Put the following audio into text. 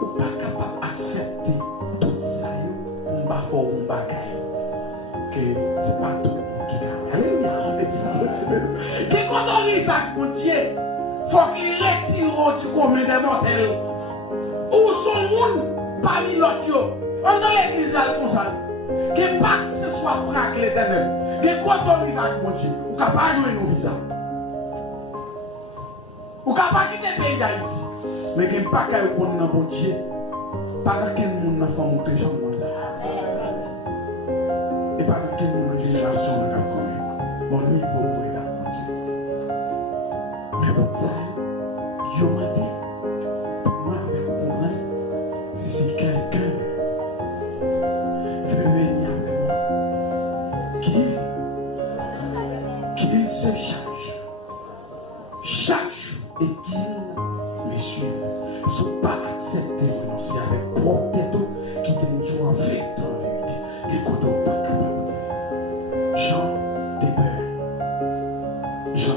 Ou pas capable d'accepter tout ça, on va faire un bagage. Que c'est pas tout le monde qui gagne. Alléluia. Qui quand on arrive avec mon Dieu, il faut qu'il retire du commun des mortels. Où son monde parmi l'autre, on dans l'église comme ça. Que pas ce soit braque l'éternel. Que quand on arrive avec mon Dieu, on ne peut pas jouer nos visas. On ne peut pas quitter le pays d'Haïti. Mais qu'il n'y a pas qu'à qu'on dans mon Dieu. Pas qu'à quel monde n'a pas montré Jean Monda. Et pas qu'à quel monde de génération n'a pas connu. Mon niveau pour être mon Dieu. Mais pour ça, je m'a dit, moi avec moi, si quelqu'un veut venir avec moi, qu'il se charge chaque jour et qu'il me suive. Ne sont pas acceptés, renoncer avec propre tête qui donne Dieu en vérité, en vérité. Et qu'on ne pas capable. Jean des peurs. Jean